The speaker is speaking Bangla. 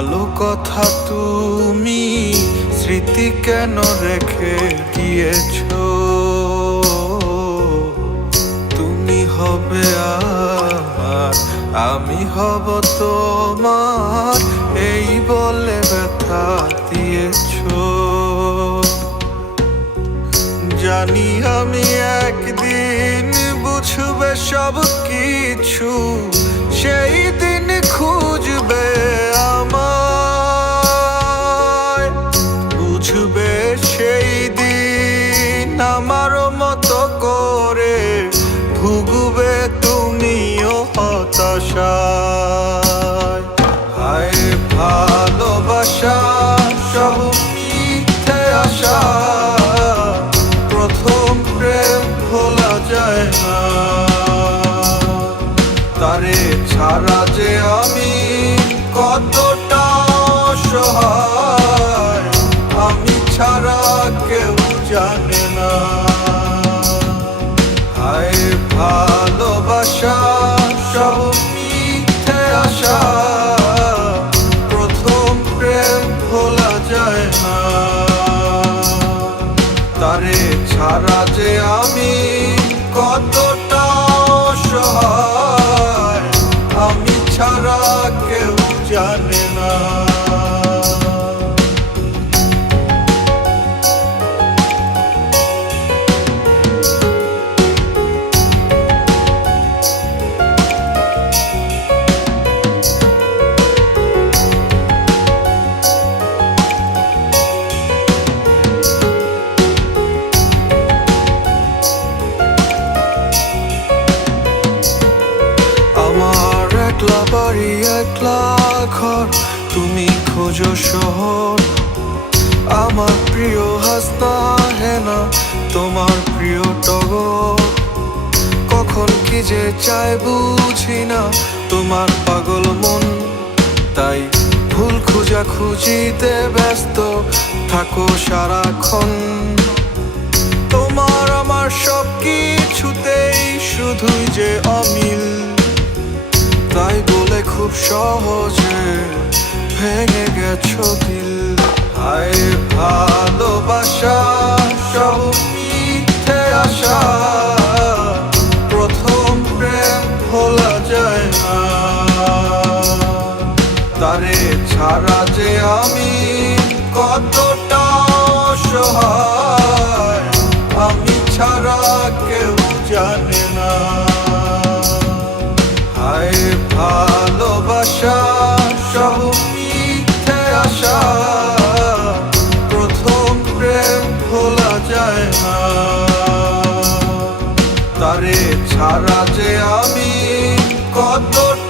ভালো কথা তুমি স্মৃতি কেন রেখে গিয়েছো? তুমি হবে আমার, আমি হব তোমার, এই বলে ব্যথা দিয়েছো। জানি আমি একদিন বুঝবে সব কিছু, সেই দিন খুঁজবে আমায়, বুঝবে সেই দিন আমার মতো করে, ভুগবে তুমিও হতাশায়। হায় ভালোবাসা সব মিথ্যে আশা, প্রথম প্রেম ভোলা যায় না। তারে ছাড়া যে আমি কতটা অসহায়, আমি ছাড়া কেউ জানে না। হায় ভালোবাসা সব মিথ্যে আশা, প্রথম প্রেম ভোলা যায় না। তারে ছাড়া যে আমি কতটা অসহায়, আমি ছাড়া কেউ জানে না। একলা বাড়ি একলা ঘর, তুমি খোঁজো শহর। আমার প্রিয় হাসনা হেনা, তোমার প্রিয় টগর। কখন কি যে চাই বুঝি না তোমার পাগল মন, তাই ভুল খুঁজা খুঁজিতে ব্যস্ত থাকো সারাক্ষণ। তোমার আমার সব কিছুতেই শুধুই যে অমিল, তাই বলে খুব সহজে ভেঙে গেছো দিল। হায় ভালোবাসা সব মিথ্যে আশা, প্রথম প্রেম ভোলা যায় না। তারে ছাড়া যে আমি কতটা অসহায়, আমি ছাড়া কেউ জানে না। হায় ভালোবাসা সব মিথ্যে আশা, প্রথম প্রেম ভোলা যায় না। তারে ছাড়া যে আমি কতটা